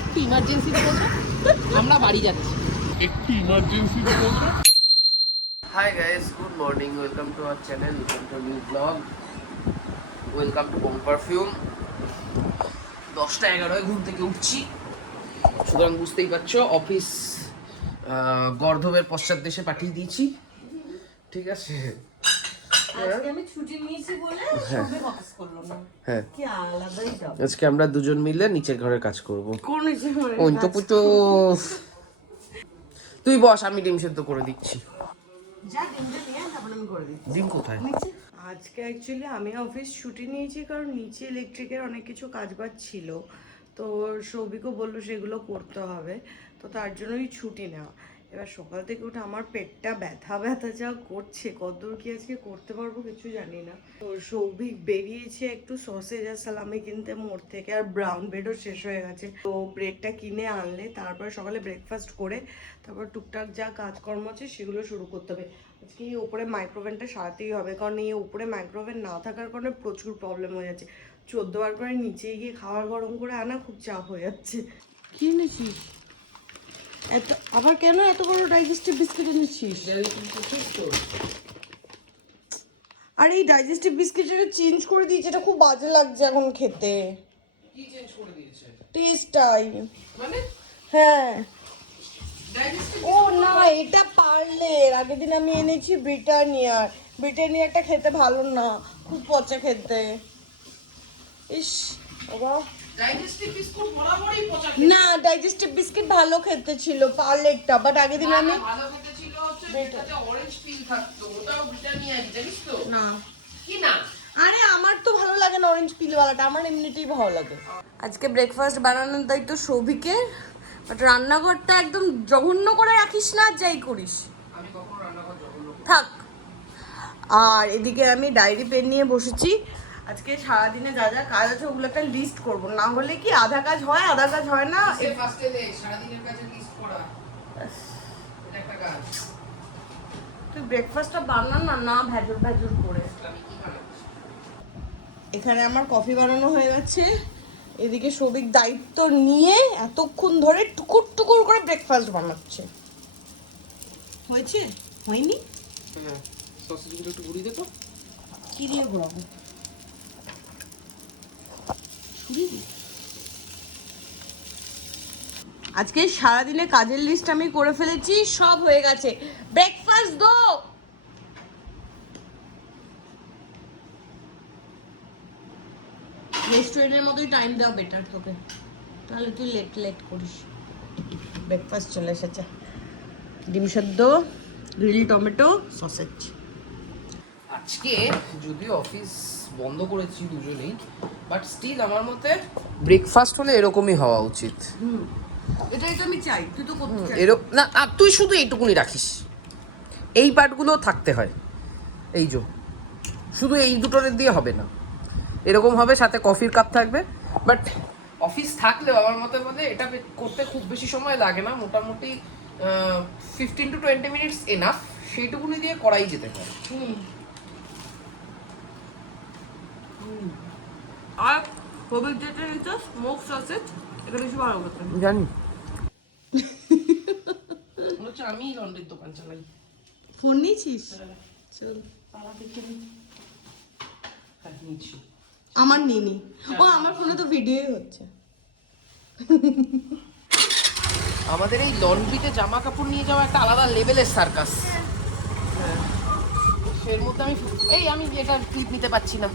একটু ইমার্জেন্সি বলছো, আমরা বাড়ি যাচ্ছি। একটু ইমার্জেন্সি বলছো। Hi guys, good morning, welcome to our channel, welcome to new blog, welcome to bomb perfume. 10টা-11 ঘুম থেকে উঠছি, সুতরাং বুঝতেই পারছো অফিস গর্ধবের পশ্চাৎ দেশে পাঠিয়ে দিয়েছি। ঠিক আছে, আজকে আমি ছুটি নিয়েছি বলে সবে অফিস করলো না। হ্যাঁ কি আলাদাই দাও। আজকে আমরা দুজন মিলে নিচের ঘরের কাজ করব। কোন নিচে ঘরে? ওই তো পুতো, তুই বস, আমি ডিম সেদ্ধ করে দিচ্ছি। যা ডিমটা নিয়ে তারপর আমি করে দিচ্ছি। ডিম কোথায়? নিচে আজকে অ্যাকচুয়ালি আমি অফিস ছুটি নিয়েছি কারণ নিচে ইলেকট্রিকের অনেক কিছু কাজবাজ ছিল, তো সৌভিকও বললো সেগুলো করতে হবে, তো তার জন্যই ছুটি নেওয়া। এবার সকাল থেকে উঠে আমার পেটটা ব্যথা ব্যথা যা করছে, কতদূর কি আজকে করতে পারবো কিছু জানি না। তো সৌভিক বেরিয়েছে একটু সসেজ আর সালামি কিনতে মোড় থেকে, আর ব্রাউন ব্রেডও শেষ হয়ে গেছে, তো ব্রেডটা কিনে আনলে তারপরে সকালে ব্রেকফাস্ট করে তারপর টুকটাক যা কাজকর্ম আছে সেগুলো শুরু করতে হবে। আজকে এই উপরে মাইক্রোওভেনটা সারাতেই হবে, কারণ এই উপরে মাইক্রোওভেন না থাকার কারণে প্রচুর প্রবলেম হয়ে যাচ্ছে। 14 বার করে নিচে গিয়ে খাবার গরম করে আনা খুব চাপ হয়ে যাচ্ছে। কি এনেছিস এত? আবার কেন এত বড় ডাইজেস্টিভ বিস্কিট এনেছিস? আর এই ডাইজেস্টিভ বিস্কিটটা চেঞ্জ করে দিয়েছে, এটা খুব বাজে লাগছে এখন খেতে। কি চেঞ্জ করে দিয়েছে টেস্টটাই মানে? হ্যাঁ। ডাইজেস্টিভ ও না, এটা পার্লের। আগের দিন আমি এনেছি ব্রিটানিয়ার, ব্রিটানিয়ারটা খেতে ভালো না, খুব পচা খেতে। ইস বাবা, ডাইজেস্টিভ বিস্কুট বরাবরই পচা। না ডাইজেস্টিভ বিস্কিট ভালো খেতে ছিল পার্লেরটা, বাট আগের দিন আমি ভালো খেতে ছিল হচ্ছে যেটাতে অরেঞ্জ পিল থাকতো, ওটাও ব্রিটানিয়া, জানিস তো? না। কি না? আরে আমার তো ভালো লাগে না অরেঞ্জ পিলওয়ালাটা, আমার এমনিতেই ভালো লাগে। আজকে ব্রেকফাস্ট বানানোর দায়িত্ব সৌভিকের, বাট রান্নাঘরটা একদম জঘন্য করে রাখিস না, যাই করিস আমি কখনো রান্নাঘর জঘন্য করি? থাক। আর এদিকে আমি ডায়েরি পেন নিয়ে বসেছি, আজকে সারাদিনে যা যা কাজ আছে ওগুলো একটা লিস্ট করব, না হলে কি আধা কাজ হয় আধা কাজ হয় না। ফার্স্টে দে সারা দিনের কাজে লিস্ট করা, এটা একটা কাজ। তুই ব্রেকফাস্টটা বানান না, না ভেজর ভেজর করে। আমি কি বানাচ্ছি? এখানে আমার কফি বানানো হয়ে গেছে, এদিকে সৌভিক দায়িত্ব নিয়ে এতক্ষণ ধরে টুকুর টুকুর করে ব্রেকফাস্ট বানাচ্ছে। হয়েছে? হয়নি? হ্যাঁ, সসেজগুলো একটু ঘুরিয়ে দে তো। কি দিয়ে ঘোরাবো? আজকে সারাদিনে কাজের লিস্ট আমি করে ফেলেছি, সব হয়ে গেছে। ব্রেকফাস্ট দো। রেস্টুরেন্টের মতোই টাইম দেওয়া বেটার তোকে, তাহলে তুই লেট লেট করিস। ব্রেকফাস্ট চলে এসেছে, ডিম সেদ্ধ, গ্রিল টমেটো, সসেজ। আজকে যদিও অফিস বন্ধ করেছি দুজনেই, বাট স্টিল আমার মতে ব্রেকফাস্ট হলে এরকমই হওয়া উচিত। এটাই তো আমি চাই, তুই তো করতে চাই। এরকম না, আর তুই শুধু এইটুকুনি রাখিস, এই পার্টগুলো থাকতে হয়। এই যে শুধু এই দুটোর দিয়ে হবে না, এরকম হবে, সাথে কফির কাপ থাকবে। বাট অফিস থাকলেও আমার মতে বলে এটা করতে খুব বেশি সময় লাগে না, মোটামুটি 15 to 20 মিনিটস এনাফ, সেইটুকুনি দিয়ে করাই যেতে পারে। আর সৌভিক যেটা নিচ্ছে স্মোক সসেজ, এটা বেশি ভালো করতে। জানি মনে হচ্ছে আমি লন্ড্রির দোকান চালাই। ফোন নিয়েছিস? চল তারা দেখে নি। হ্যাঁ, নিচ্ছি। আমার নিনি। ও আমার ফোনে তো ভিডিওই হচ্ছে। আমাদের এই লন্ড্রিতে জামা কাপড় নিয়ে যাওয়া একটা আলাদা লেভেলের সার্কাস। এর মধ্যে আমি এটা ক্লিপ নিতে পারছি না।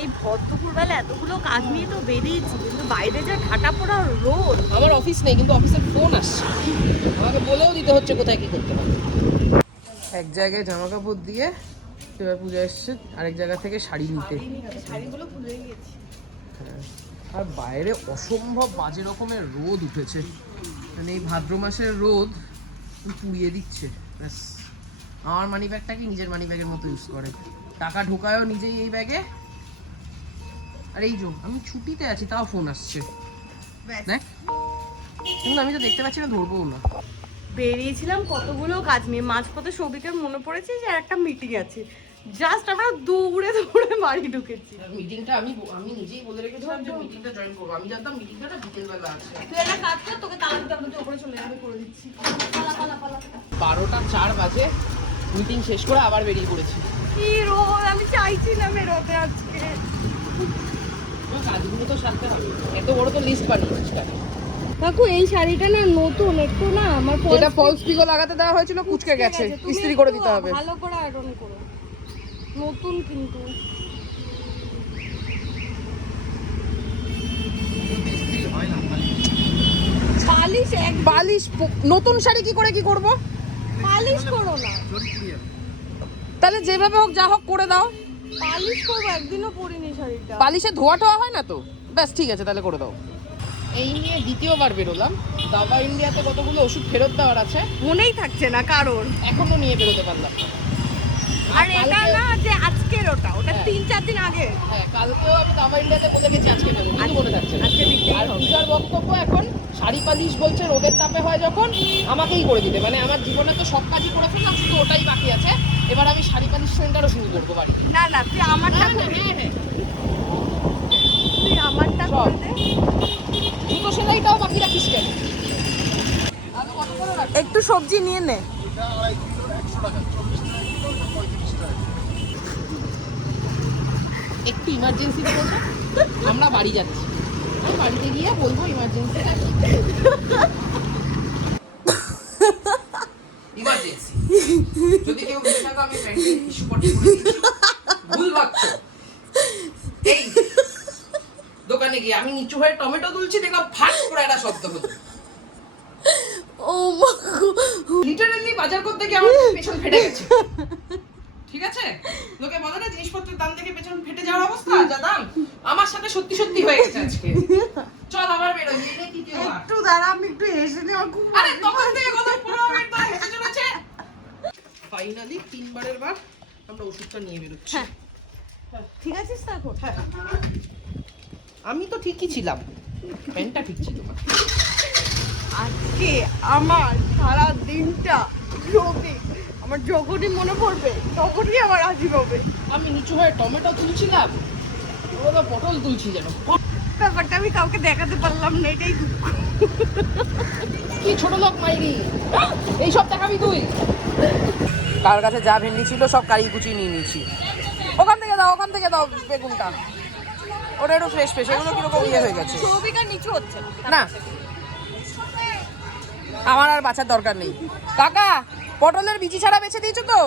এই ভর দুপুরবেলা এতগুলো কাজ নিয়ে তো বেরিয়েছি, কিন্তু বাইরে যা ঠাটা পড়া রোদ। আমার অফিস নেই, কিন্তু অফিসের ফোন আসছে, আমাকে বলেও দিতে হচ্ছে কোথায় কি করতে হবে। এক জায়গায় জামা কাপড় দিয়ে এবার পূজা এসছে, আরেক জায়গা থেকে শাড়ি নিতে। শাড়িগুলো খুলে গেছি। হ্যাঁ, আর বাইরে অসম্ভব বাজে রকমের রোদ উঠেছে, মানে এই ভাদ্র মাসের রোদ পুড়িয়ে দিচ্ছে। ব্যাস, আমার মানি ব্যাগটাকে নিজের মানি ব্যাগের মতো ইউজ করে, টাকা ঢোকায়ও নিজেই এই ব্যাগে। আর এই যে আমি ছুটিতে আছি তাও ফোন আসছে, দেখ। কিন্তু আমি তো দেখতে পাচ্ছি না, ধরবো না। বেরিয়েছিলাম কতগুলো কাজ নিয়ে, মাঝপথে সৌভিকের মনে পড়েছে যে একটা মিটিং আছে, জাস্ট আমরা দৌড়ে দৌড়ে বাড়ি ঢুকেছি। মিটিংটা আমি নিজেই বলে রেখেছিলাম যে মিটিংটা জয়েন করবো। আমি জানতাম মিটিংটা বিকেলবেলা আছে। তুই একটা কাজ কর, তোকে তালা দিতে হবে, তুই উপরে চলে যাবে, করে দিচ্ছি। পালা পালা পালা। 12টা 4 বাজে মিটিং শেষ করে আবার বেরিয়ে পড়েছি। কি রোদ, আমি চাইছি না বেরোতে আজকে। কাজগুলো তো সারতে হবে, এত বড় তো লিস্ট বানিয়েছিস কেন? কাকু এই শাড়িটা না নতুন, একটু না আমার এটা ফলস পিকো লাগাতে দেওয়া হয়েছিল, কুচকে গেছে, ইস্ত্রি করে দিতে হবে। ভালো করে আয়রন করো, নতুন কিন্তু। পালিশ বালিশ নতুন শাড়ি কি করে কি করব? পালিশ করো না, তাহলে যেভাবে হোক যা হোক করে দাও। পালিশ করবো, একদিনও পরিনি শাড়িটা। বালিশে ধোয়া টোয়া হয় না তো? ব্যাস ঠিক আছে, তাহলে করে দাও। এই নিয়ে দ্বিতীয়বার বেরোলাম। দাবা ইন্ডিয়াতে কতগুলো ওষুধ ফেরত দেওয়ার আছে, মনেই থাকছে না কারোর। এখনো নিয়ে বেরোতে পারলাম না। আর এটা না যে আজকের, ওটা 3-4 দিন আগে। হ্যাঁ, কালকেও আমি দাবা ইন্ডিয়াতে বলে গেছি আজকে নেবো, কিন্তু মনে থাকছে না। আজকে দিতেই আর হবে। পূজার বক্তব্য এখন শাড়ি পালিশ বলছে রোদের তাপে হয় যখন, আমাকেই করে দিতে। মানে আমার জীবনে তো সব কাজই করে ফেললাম, শুধু ওটাই বাকি আছে। এবার আমি শাড়ি পালিশ সেন্টারও শুরু করবো বাড়িতে। না না, তুই আমারটা হ্যাঁ, করে দে। হ্যাঁ, হ্যাঁ। তুই আমারটা সব। করে দে। জুতো সেলাইটাও বাকি রাখিস কেন? আগে কত করে রাখিস? একটু সবজি নিয়ে নে। একটু ইমার্জেন্সি বলবো, আমরা বাড়ি যাচ্ছি। আমি বাড়িতে গিয়ে বলবো ইমার্জেন্সি ইমার্জেন্সি। যদি কেউ ভেবে থাকো আমি ফ্রেন্ডলি ইস্যু পটি করে দিয়েছি, ভুল ভাবছো। এই দোকানে গিয়ে আমি নিচু হয়ে টমেটো তুলছি, দেখলাম ফাট করে একটা শব্দ হলো। ও মা গো। লিটারালি বাজার করতে গিয়ে আমার পেছন ফেটে গেছে। ঠিক আছে, লোকে বলে না জিনিসপত্রের দাম দেখে পেছন ফেটে যাওয়ার অবস্থা, যা দাম আমার সাথে সত্যি সত্যি হয়ে গেছে আজকে। চল আবার বেরোই, এই তৃতীয়বার। একটু দাঁড়া, আমি একটু হেসে নিই, আমার খুব আরে তখন থেকে কত 15 মিনিট ধরে হেসে চলেছে। ফাইনালি 3 বারের বার আমরা ওষুধটা নিয়ে বেরোচ্ছি। হ্যাঁ। ঠিক আছিস তো এখন? হ্যাঁ, আমি তো ঠিকই ছিলাম, প্যান্টটা ঠিক ছিল না। আজকে আমার সারা দিনটা রবি, আমার যখনই মনে পড়বে তখনই আমার হাসি পাবে। আমি নিচু হয়ে টমেটো তুলছিলাম, ওরা পটল তুলছি যেন। ব্যাপারটা আমি কাউকে দেখাতে পারলাম না, এটাই দুঃখ। কি ছোট লোক মাইরি, এইসব দেখাবি তুই? কার কাছে যা ভেন্ডি ছিল সব কারি কুচিয়ে নিয়ে নিয়েছি। ওখান থেকে দাও বেগুনটা, ওটা একটু ফ্রেশ ফ্রেশ, এগুলো কিরকম ইয়ে হয়ে গেছে। ছবিটা নিচু হচ্ছে না, আমার আর বাঁচার দরকার নেই। কাকা, পটলের বিচি ছাড়া বেছে দিয়েছো তো?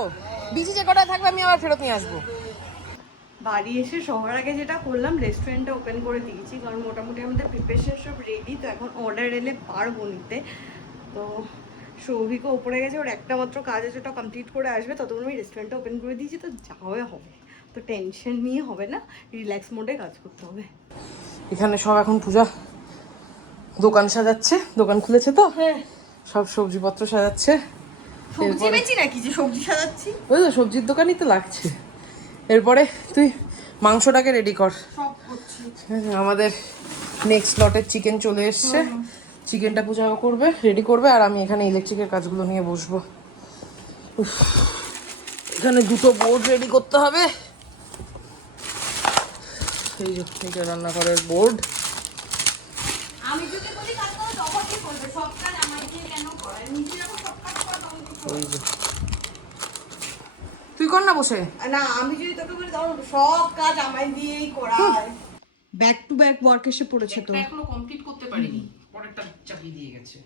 বিচি যে কটায় থাকবে আমি আবার ফেরত নিয়ে আসবো। বাড়ি এসে সবার আগে যেটা করলাম, রেস্টুরেন্টটা ওপেন করে দিয়েছি, কারণ মোটামুটি আমাদের প্রিপারেশন সব রেডি। তো এখন অর্ডার এলে পারবো নিতে। তো সৌভিকও ওপরে গেছে, ওর একটা মাত্র কাজ আছে, ওটা কমপ্লিট করে আসবে, ততক্ষণ আমি রেস্টুরেন্টটা ওপেন করে দিয়েছি। তো যাওয়া হবে, তো টেনশন নিয়ে হবে না, রিল্যাক্স মোডে কাজ করতে হবে। এখানে সব এখন পূজা দোকান সাজাচ্ছে, দোকান খুলেছে তো, হ্যাঁ, সব সবজিপত্র সাজাচ্ছে। সবজি বেচি নাকি যে সবজি সাজাচ্ছি? ওই তো সবজির দোকানই তো লাগছে। এরপরে তুই মাংসটাকে রেডি কর। সব করছি। আমাদের নেক্সট লটের চিকেন চলে এসছে, চিকেনটা পূজাও করবে, রেডি করবে, আর আমি এখানে ইলেকট্রিকের কাজগুলো নিয়ে বসবো। উফ, এখানে দুটো বোর্ড রেডি করতে হবে। এই যে এটা রান্নাঘরের বোর্ড। আমি যদি বলি কাজ করো তখন কি করবে? সব কাজ আমায় দিয়ে কেন করায়? নিজে যখন সব কাজ করো তখন কি করবে? ওই যে তুই কর না বসে। না, আমি যদি তোকে বলি তখন সব কাজ আমায় দিয়েই করায়। ব্যাক টু ব্যাক ওয়ার্ক এসে পড়েছে তো। এখনো কমপ্লিট করতে পারিনি, পরেরটা চাপিয়ে দিয়ে গেছে।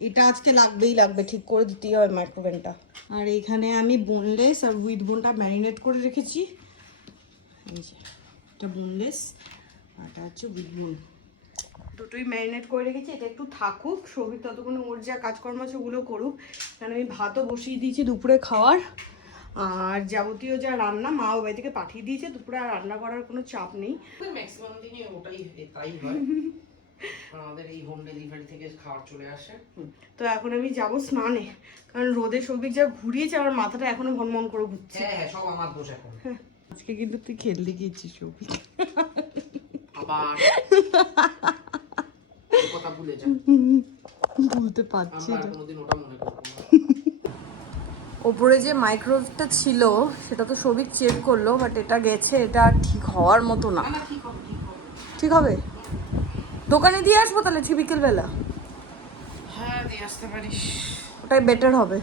এটা আজকে লাগবে, ঠিক করে দিতেই হবে মাইক্রোওভেনটা। আর এইখানে আমি বোনলেস আর উইথ বোনটা ম্যারিনেট করে রেখেছি। এই যে এটা বোনলেস আর এটা হচ্ছে উইথ বোন, দুটোই ম্যারিনেট করে রেখেছি। এটা একটু থাকুক, সৌভিক ততক্ষণে ওর যা কাজকর্ম আছে ওগুলো করুক, কারণ আমি ভাতও বসিয়ে দিয়েছি দুপুরে খাওয়ার। আর যাবতীয় যা রান্না মা ও বাড়ি থেকে পাঠিয়ে দিয়েছে, দুপুরে আর রান্না করার কোনো চাপ নেই। ম্যাক্সিমাম দিনই ওটাই তাই হয়, আমাদের এই হোম ডেলিভারি থেকে খাবার চলে আসে। তো এখন আমি যাব স্নানে, কারণ রোদে সৌভিক যা ঘুরিয়েছে আমার মাথাটা এখনো ভনমন করে ঘুরছে। হ্যাঁ, সব আমার দোষ এখন। আজকে কিন্তু তুই খেলতে গিয়েছিস সৌভিক, আবার কথা ভুলে যা, ভুলতে পারছি আমরা না। কোনোদিন ওটা মনে করবো না। ওপরে যে মাইক্রোওয়েভটা ছিল সেটা তো সবিক চেক করলো, বাট এটা গেছে, এটা ঠিক হওয়ার মতো না। ঠিক হবে? দোকানে দিয়ে আসবো তাহলে ঠিক বিকেলবেলা? হ্যাঁ দিয়ে আসতে পারিস। ওটাই বেটার হবে।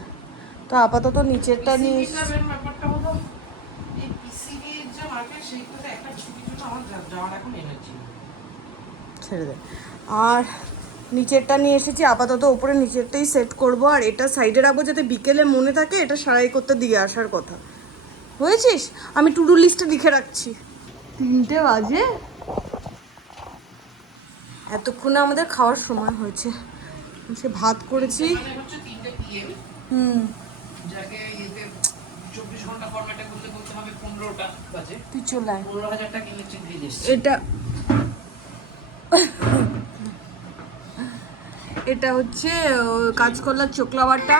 তো আপাতত নিচেরটা নিয়ে ব্যাপারটা হলো এই পিসিবির যে মার্কেট সেইটাতে একটা ছুটি আমার যাওয়ার এখন এনার্জি ছেড়ে দে। আর নিচেরটা নিয়ে এসেছি, আপাতত ওপরে নিচেরটাই সেট করব, আর এটা সাইডে রাখবো যাতে বিকেলে মনে থাকে এটা সারাই করতে দিয়ে আসার কথা। হয়েছিস? আমি টু ডু লিস্টে লিখে রাখছি। 3টে বাজে, এতক্ষণে আমাদের খাওয়ার সময় হয়েছে। সে ভাত করেছি। হচ্ছে 3টে PM যাকে এতে 24 ঘন্টা ফরম্যাটে করতে করতে হবে 15টা বাজে। তুই চলে আয়। 15,000 টাকা ইলেকট্রিক বিল এসেছে। এটা হচ্ছে কাঁচকলার চোকলা বাটা।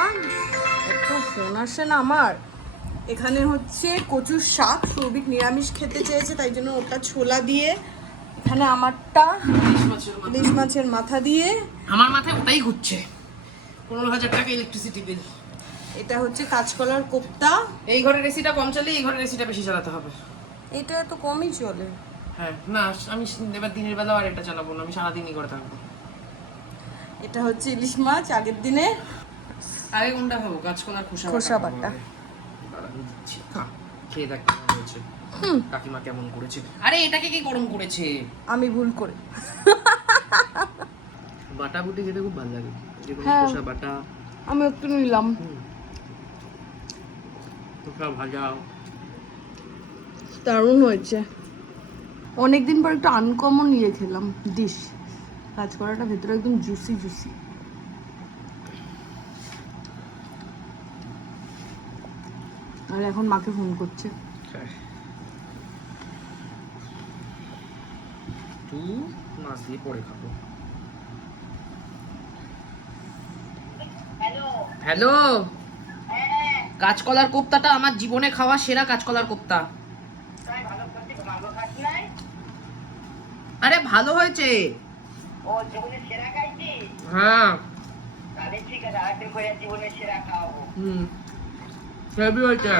এত ফোন আসে না আমার। এখানে হচ্ছে কচুর শাক, সৌভিক নিরামিষ খেতে চেয়েছে তাই জন্য ওটা ছোলা দিয়ে। এখানে আমারটা ইলিশ মাছের মাথা দিয়ে। আমার মাথায় ওটাই ঘুরছে, 15,000 টাকা ইলেকট্রিসিটি বিল। এটা হচ্ছে কাঁচকলার কোপ্তা। এই ঘরের এসিটা কম চলে, এই ঘরের এসিটা বেশি চালাতে হবে। এটা তো কমই চলে। হ্যাঁ না, আমি এবার দিনের বেলা আর এটা চালাবো না, আমি সারাদিনই করে থাকবো। এটা হচ্ছে ইলিশ মাছ আগের দিনে। আগে কোনটা খাবো? কাঁচকলার খোসা বাটা। খেয়ে দেখ কেমন হয়েছে, কাকিমা কেমন করেছে। আরে এটাকে কি গরম করেছে? আমি ভুল করে। বাটা বুটি খেতে খুব ভালো লাগে, যেরকম হ্যাঁ। খোসা বাটা। আমি একটু নিলাম। খোসা ভাজা দারুণ হয়েছে। অনেকদিন পর একটু আনকমন নিয়ে খেলাম ডিশ। কাঁচকলাটা ভেতরে একদম জুসি জুসি। আর এখন মাকে ফোন করছে। তুই মাছ দিয়ে পরে খাবো। হ্যালো, কাঁচকলার কোপ্তাটা আমার জীবনে খাওয়া সেরা কাঁচকলার কোপ্তা। আরে ভালো হয়েছে। হ্যাঁ হেভি হয়েছে।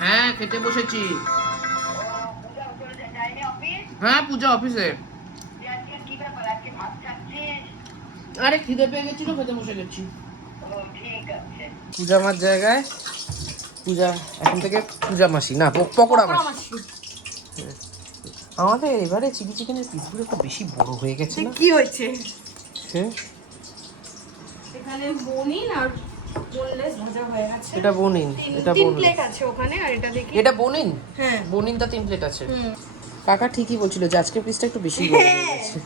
হ্যাঁ খেতে বসেছি। হ্যাঁ পূজা অফিসে। আরে খিদে পেয়ে গেছিল, খেতে বসে গেছি। পূজা মার জায়গায় পূজা, এখন থেকে পূজা মাসি না পকোড়া মাসি। আমাদের এবারে চিলি চিকেনের পিসগুলো একটু বেশি বড় হয়ে গেছে না? কি হয়েছে? এখানে বনিন আর বোনলেস ভাজা হয়ে গেছে। এটা বনিন, এটা তিন বনিন। প্লেট আছে ওখানে, আর এটা দেখি। এটা বনিন? হ্যাঁ বনিনটা 3 প্লেট আছে। কাকা ঠিকই বলছিল যে আজকের পিসটা একটু বেশি বড় হয়ে গেছে।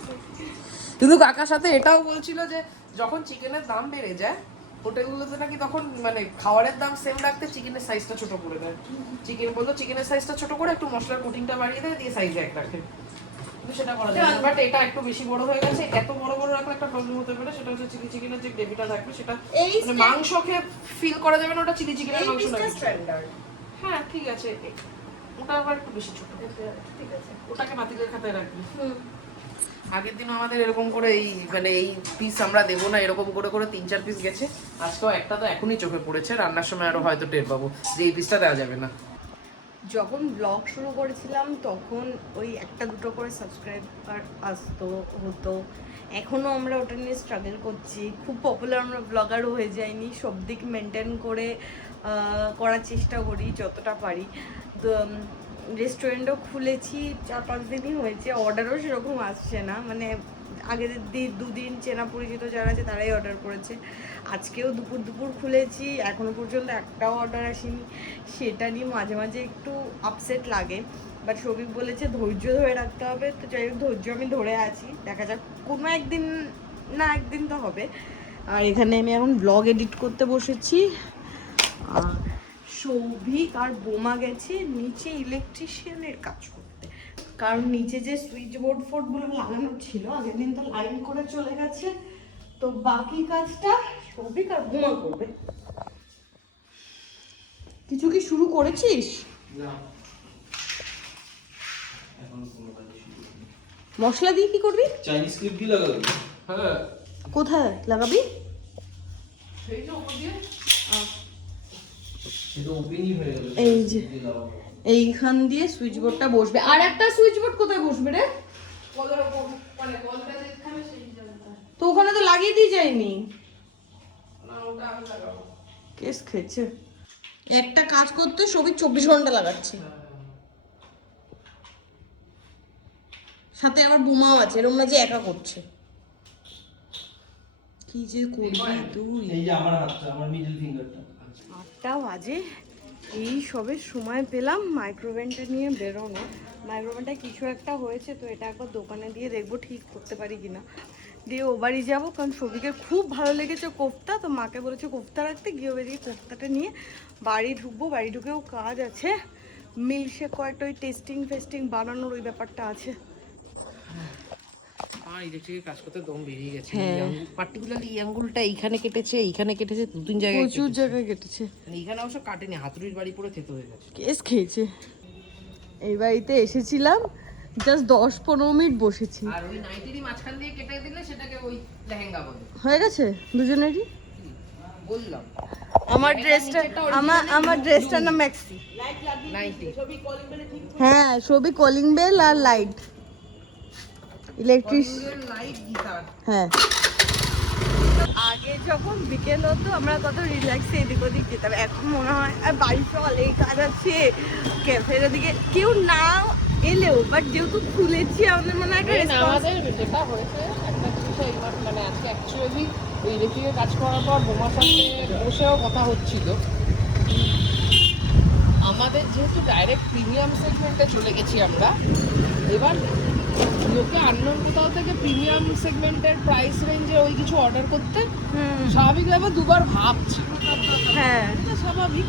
কিন্তু কাকার সাথে এটাও বলছিল যে যখন চিকেনের দাম বেড়ে যায় হোটেলগুলোতে নাকি তখন মানে খাবারের দাম সেম রাখতে চিকেনের সাইজটা ছোট করে দেয়। চিকেন বললো চিকেনের সাইজটা ছোট করে একটু মশলার কোটিংটা বাড়িয়ে দেয়, দিয়ে সাইজ এক রাখে। কিন্তু সেটা করা যায় না, বাট এটা একটু বেশি বড় হয়ে গেছে। এত বড় বড় রাখলে একটা প্রবলেম হতে পারে, সেটা হচ্ছে চিলি চিকেনের যে গ্রেভিটা থাকবে সেটা মানে মাংস খেয়ে ফিল করা যাবে না, ওটা চিলি চিকেনের মাংস না। হ্যাঁ ঠিক আছে, ওটা আবার একটু বেশি ছোট। ঠিক আছে, ওটাকে বাতিলের খাতায় রাখবি। আগের দিনও আমাদের এরকম করে এই মানে এই পিস আমরা দেবো না এরকম করে করে 3-4 পিস গেছে। আজকেও একটা তো এখনই চোখে পড়েছে, রান্নার সময় আরো হয়তো টের পাবো যে এই পিসটা দেওয়া যাবে না। যখন ব্লগ শুরু করেছিলাম তখন ওই 1-2 করে সাবস্ক্রাইবার আসতো হতো। এখনও আমরা ওটা নিয়ে স্ট্রাগল করছি। খুব পপুলার আমরা ব্লগারও হয়ে যাইনি, সব দিক মেনটেন করে করার চেষ্টা করি যতটা পারি। তো রেস্টুরেন্টও খুলেছি, 4-5 দিনই হয়েছে, অর্ডারও সেরকম আসছে না। মানে আগের 2 দিন চেনা পরিচিত যারা আছে তারাই অর্ডার করেছে। আজকেও দুপুর খুলেছি, এখনও পর্যন্ত একটাও অর্ডার আসেনি। সেটা নিয়ে মাঝে মাঝে একটু আপসেট লাগে, বাট সৌভিক বলেছে ধৈর্য ধরে রাখতে হবে। তো যাই হোক, ধৈর্য আমি ধরে আছি, দেখা যাক কোনো একদিন না একদিন তো হবে। আর এখানে আমি এখন ব্লগ এডিট করতে বসেছি। সৌভিক আর বোমা গেছে নিচে ইলেকট্রিশিয়ানের কাজ করতে, কারণ নিচে যে সুইচ বোর্ড ফোর্ডগুলো লাগানো ছিল আগের দিন তো লাইন করে চলে গেছে। তো বাকি কাজটা সৌভিক আর বোমা করবে। কিছু কি শুরু করেছিস? মশলা দিয়ে কি করবি? চাইনিজ ক্লিপ দিয়ে লাগাবি। হ্যাঁ কোথায় লাগাবি? এই যে উপর দিয়ে এটা ওপেনই হয়ে গেল। এই যে এইখান দিয়ে সুইচ বোর্ডটা বসবে। আর একটা সুইচ বোর্ড কোথায় বসবে রে? কলের উপর, মানে কলটা যেখানে সেই জায়গাটা। তো ওখানে তো লাগিয়ে দিয়ে যায়নি। না ওটা আমি লাগাবো। কেস খেয়েছে। একটা কাজ করতে সবই 24 ঘন্টা লাগাচ্ছে। সাথে আবার বোমাও আছে, এরকম না যে একা করছে। কি যে করবি তুই? এই যে আমার হাতটা, আমার মিডল ফিঙ্গারটা। 8টা বাজে, এই সবে সময় পেলাম মাইক্রোওভেনটা নিয়ে বেরোনো। মাইক্রোওভেনটা কিছু একটা হয়েছে, তো এটা একবার দোকানে দিয়ে দেখবো ঠিক করতে পারি কিনা। দিয়ে ও বাড়ি যাবো, কারণ সবিকের খুব ভালো লেগেছে কোফতা, তো মাকে বলেছে কোফতা রাখতে। গিয়ে বেরিয়ে কোফতাটা নিয়ে বাড়ি ঢুকবো। বাড়ি ঢুকেও কাজ আছে, মিল্কশেক কয়েকটা ওই টেস্টিং বানানোর ওই ব্যাপারটা আছে। আমার ইলেকট্রিকের কাজ করতে দম বেরিয়ে গেছে। হ্যাঁ। পার্টিকুলারলি এই আঙ্গুলটা এইখানে কেটেছে, দু তিন জায়গায় প্রচুর কেটেছে। জায়গায় কেটেছে। এইখানে অবশ্য কাটেনি, হাতুড়ির বাড়ি পড়ে থেতো হয়ে গেছে। কেস খেয়েছে। এই বাড়িতে এসেছিলাম, জাস্ট 10-15 মিনিট বসেছি, আর ওই নাইটিরই মাঝখান দিয়ে কেটে দিলে সেটাকে ওই লেহেঙ্গা বলে। হয়ে গেছে দুজনেরই। বললাম আমার ড্রেসটার নাম ম্যাক্সি। নাইটি। হ্যাঁ, সবই কলিং বেল আর লাইট ইলেকট্রিক। Light guitar. হ্যাঁ, আগে যখন বিকেল হতো আমরা কত রিল্যাক্সে এদিক ওদিক যেতাম। এখন মনে হয় আর বাড়ি চল, এই কাজ আছে, ক্যাফের ওদিকে কেউ না এলেও, বাট যেহেতু খুলেছি আমাদের মনে হয় একটা আমাদের যেটা হয়েছে একটা জিনিস, মানে আজকে অ্যাকচুয়ালি ওই ইলেকট্রিকের কাজ করার পর বোমার সাথে বসেও কথা হচ্ছিল। আমাদের যেহেতু ডাইরেক্ট প্রিমিয়াম সেগমেন্টে চলে গেছি আমরা, এবার লোকে আননোন কোথাও থেকে প্রিমিয়াম সেগমেন্টের প্রাইস রেঞ্জে ওই কিছু অর্ডার করতে স্বাভাবিকভাবে দুবার ভাবছি। হ্যাঁ, এটা স্বাভাবিক।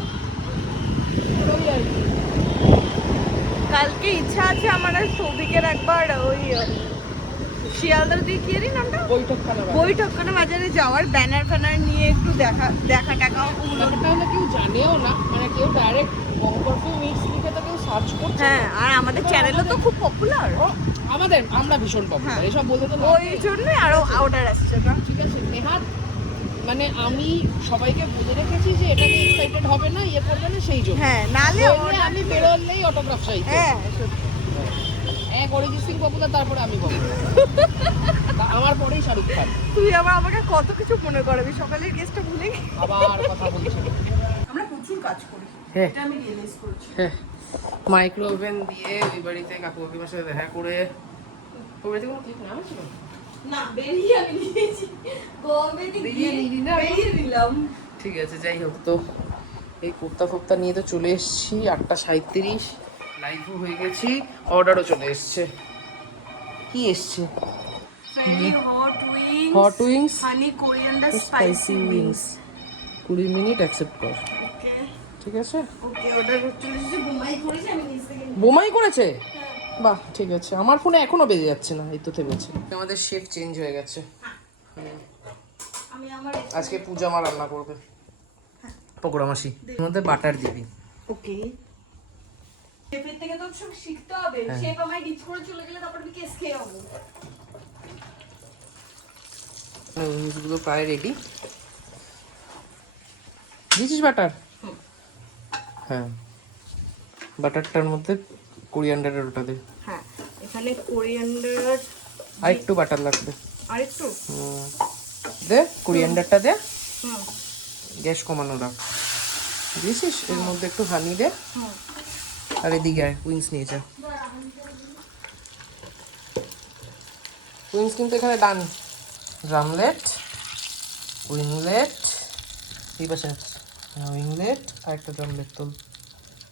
ওই আর কি। কালকে ইচ্ছা আছে আমার আর সৌভিকের একবার ওই শিয়ালদার দিকে কি এর নামটা, বৈঠকখানা বাজারে যাওয়ার, ব্যানার ফ্যানার নিয়ে একটু দেখা টাকা ওগুলো। ব্যাপারটা হলো কেউ জানেও না, মানে কেউ ডাইরেক্ট বঙ্গবন্ধু মিক্স লিখে তো কেউ সার্চ করছে। হ্যাঁ, আর আমাদের চ্যানেলও তো খুব পপুলার। আমরা ভীষণ পপুলার, এসব বলতে তো ওই জন্যই আরো অর্ডার আসছে না। ঠিক আছে নেহাত, মানে আমি সবাইকে বলে রেখেছি যে এটা নিয়ে এক্সাইটেড হবে না, ইয়ে করবে না, সেই জন্য। হ্যাঁ, নালে আমি বেরোলেই অটোগ্রাফ চাই। হ্যাঁ, এক অরিজিৎ সিং পপুলার, তারপরে আমি পপুলার, আমার পরেই শাহরুখ খান। তুই আবার আমাকে কত কিছু মনে করাবি, সকালের গেস্টটা ভুলে গেলি। আবার কথা বলছি। আমরা প্রচুর কাজ করি, হ্যাঁ এটা আমি রিয়েলাইজ করেছি। হ্যাঁ, মাইক্রো ওভেন দিয়ে ওই বাড়িতে কাকু কাকিমার সাথে দেখা করে। ওই বাড়িতে কোনো ঠিক নাম ছিল না, বেরিয়ে আমি নিয়েছি, বেরিয়ে নিলি না? বেরিয়ে দিলাম। ঠিক আছে, যাই হোক, তো এই কোপ্তা নিয়ে তো চলে এসেছি 8:37, লাইভও হয়ে গেছি, অর্ডারও চলে এসছে। কি এসছে? Hot Hot wings, honey coriander spicy wings. 20 minute accept কর। ওকে ঠিক আছে, ওকে, অর্ডার চলে এসেছে। বোমাই করেছে, আমি নিচ থেকে বোমাই করেছে? বাহ, ঠিক আছে। আমার ফোনে এখনো বেজে যাচ্ছে না, এই তো থেমেছে। আমাদের শেফ চেঞ্জ হয়ে গেছে। আমি আমার আজকে পূজা মা রান্না করবে পকোড়া মাসি, এর মধ্যে বাটার দিবি। ওকে, শেফের থেকে তো সব শিখতে হবে। শেফ আমায় ডিচ করে চলে গেলে তারপর আমি কেস খেয়ে যাবো। উইংসগুলো প্রায় রেডি। দিয়েছিস বাটার? হ্যাঁ, বাটারটার মধ্যে কোরিয়ান্ডারের ওটা দে। হ্যাঁ, এখানে কোরিয়ান্ডার আর একটু বাটার লাগবে। আরেকটু দে, কোরিয়ান্ডারটা দে, হুম গ্যাস কমানো রাখ। দিয়েছিস? এর মধ্যে একটু হানি দে, হুম আর এদিকে আয়, উইংস নিয়ে যা। উইংস কিন্তু এখানে ডান। ড্রামলেট, উইংলেট, এই পাশে উইংলেট আর একটা ড্রামলেট তোল।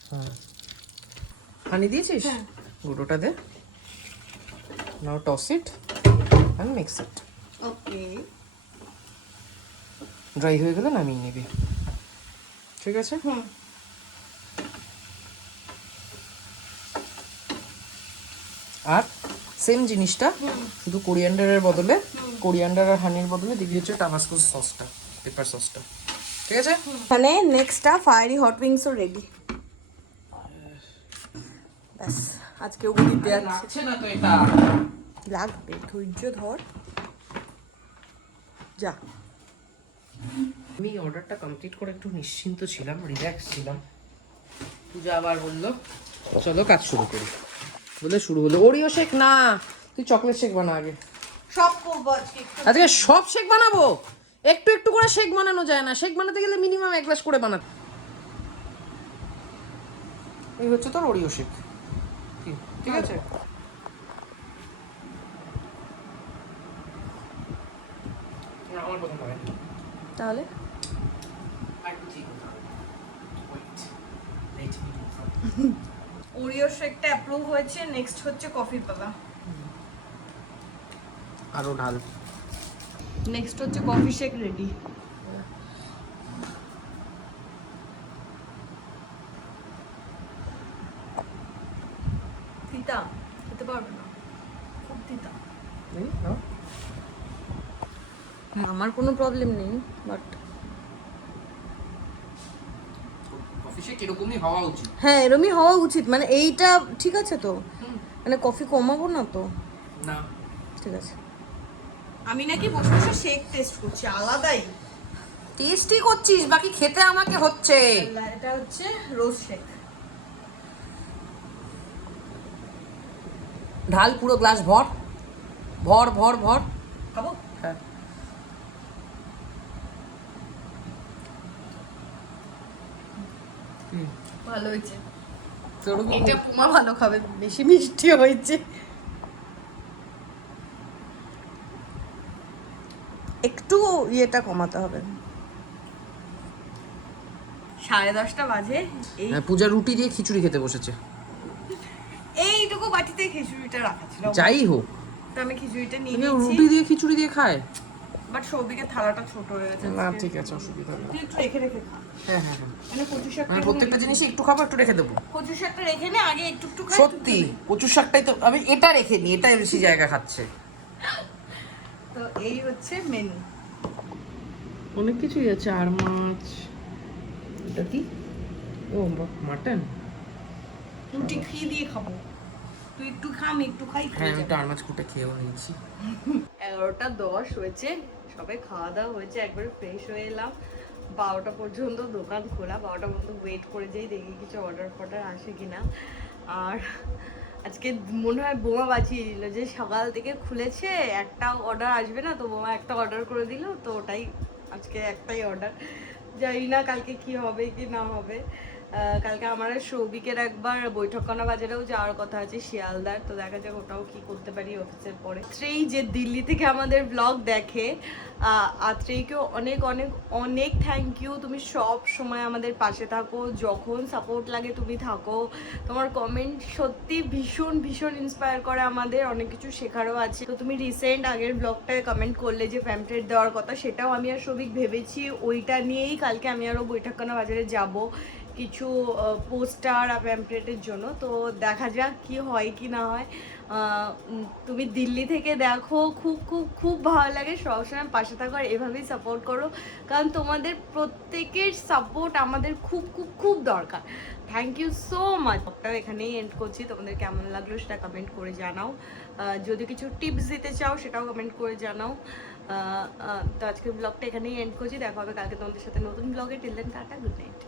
হ্যাঁ, হানি দিয়েছিস? গুঁড়োটা দে। Now toss it and mix it. Okay, dry হয়ে গেলে নামিয়ে নিবি। ঠিক আছে? হুম আর সেম জিনিসটা, শুধু কোরিয়ান্ডারের বদলে, কোরিয়ান্ডার আর হানির বদলে দিবি হচ্ছে টাবাস্কো সসটা, পেপার সসটা। ঠিক আছে? এখানে নেক্সটটা ফায়ারি হট উইংসও রেডি। ব্যাস, আজকে ওগুলো দিতে যাচ্ছে। লাগছে না তো এটা? লাগবে, ধৈর্য ধর, যা। আমি অর্ডারটা কমপ্লিট করে একটু নিশ্চিন্ত ছিলাম, রিল্যাক্স ছিলাম। পূজা আবার বললো চলো কাজ শুরু করি, বলে শুরু হলো। ওরিও শেক না, তুই চকলেট শেক বানা আগে। সব করবো আজকে। আজকে সব শেক বানাবো? একটু একটু করে শেক বানানো যায় না? শেক বানাতে গেলে মিনিমাম 1 গ্লাস করে বানাতে। এই হচ্ছে তোর ওরিও শেক, ঠিক আছে? আমার পছন্দ হয় তাহলে ওরিও শেকটা অ্যাপ্রুভ হয়েছে, নেক্সট হচ্ছে কফি পাতা। আরো ঢাল। নেক্সট হচ্ছে কফি শেক রেডি। তিতা খেতে পারবে না, খুব তিতা। আমার কোনো প্রবলেম নেই, বাট কফি শেক এরকমই হওয়া উচিত। হ্যাঁ এরমই হওয়া উচিত, মানে এইটা ঠিক আছে তো, মানে কফি কমাবো না তো? না ঠিক আছে। আমি নাকি বসে বসে শেক টেস্ট করছি, আলাদাই টেস্টই করছিস, বাকি খেতে আমাকে হচ্ছে। এটা হচ্ছে রোজ শেক। ঢাল পুরো গ্লাস ভর ভর ভর ভর। খাবো? হ্যাঁ। ভালো হয়েছে। তোর এটা পুমা ভালো খাবে, বেশি মিষ্টি হয়েছে। একটু ইয়েটা কমাতে হবে। 10:30 বাজে। এই পূজা রুটি দিয়ে খিচুড়ি খেতে বসেছে। এইটুকু বাটিতে খিচুড়িটা রাখা ছিল, যাই হোক, তো আমি খিচুড়িটা নিয়ে তুমি নিয়েছি। রুটি দিয়ে খিচুড়ি দিয়ে খায়? বাট সৌভিকের থালাটা ছোট হয়ে গেছে। না ঠিক আছে, অসুবিধা নেই। তুই একটু রেখে রেখে খা। হ্যাঁ হ্যাঁ হ্যাঁ, মানে কচু শাকটা মানে প্রত্যেকটা জিনিসই একটু খাবো, একটু রেখে দেবো। কচু শাকটা রেখে নে, আগে একটু একটু খাই। সত্যি কচু শাকটাই তো আমি এটা রেখে নিই, এটাই বেশি জায়গা খাচ্ছে। তো এই হচ্ছে মেনু। অনেক কিছুই আছে, আর মাছ, এটা কি, ও মাটন। রুটি ঘি দিয়ে খাবো, তুই একটু খা আমি একটু খাই। হ্যাঁ আমি তো আর মাছ কুটে খেয়েও নিয়েছি। 11:10 হয়েছে, সবাই খাওয়া দাওয়া হয়েছে, একবারে ফ্রেশ হয়ে এলাম। 12টা পর্যন্ত দোকান খোলা, 12টা পর্যন্ত ওয়েট করে যাই দেখি কিছু অর্ডার ফর্ডার আসে কিনা। আর আজকে মনে হয় বোমা বাঁচিয়ে দিল, যে সকাল থেকে খুলেছে একটা অর্ডার আসবে না, তো বোমা একটা অর্ডার করে দিল, তো ওটাই আজকে একটাই অর্ডার। জানি না কালকে কি হবে কি না হবে। কালকে আমার আর সৌভিকের একবার বৈঠকখানা বাজারেও যাওয়ার কথা আছে, শিয়ালদার, তো দেখা যাক ওটাও কি করতে পারি অফিসের পরে। আত্রেই যে দিল্লি থেকে আমাদের ব্লগ দেখে, আত্রেইকেও অনেক অনেক অনেক থ্যাংক ইউ। তুমি সব সময় আমাদের পাশে থাকো, যখন সাপোর্ট লাগে তুমি থাকো। তোমার কমেন্ট সত্যি ভীষণ ভীষণ ইন্সপায়ার করে আমাদের, অনেক কিছু শেখারও আছে। তো তুমি রিসেন্ট আগের ব্লগটায় কমেন্ট করলে যে প্যাম্পলেট দেওয়ার কথা, সেটাও আমি আর সৌভিক ভেবেছি, ওইটা নিয়েই কালকে আমি আরও বৈঠকখানা বাজারে যাব কিছু পোস্টার আর প্যাম্পলেটের জন্য। তো দেখা যাক কি হয় কি না হয়। তুমি দিল্লি থেকে দেখো, খুব খুব খুব ভালো লাগে, সবসময় পাশে থাকো আর এভাবেই সাপোর্ট করো, কারণ তোমাদের প্রত্যেকের সাপোর্ট আমাদের খুব খুব খুব দরকার। Thank you so much. ব্লগটাও এখানেই এন্ড করছি, তোমাদের কেমন লাগলো সেটা কমেন্ট করে জানাও, যদি কিছু টিপস দিতে চাও সেটাও কমেন্ট করে জানাও। তো আজকের ব্লগটা এখানেই এন্ড করছি, দেখা হবে কালকে তোমাদের সাথে নতুন ব্লগে। Till then tata, good night.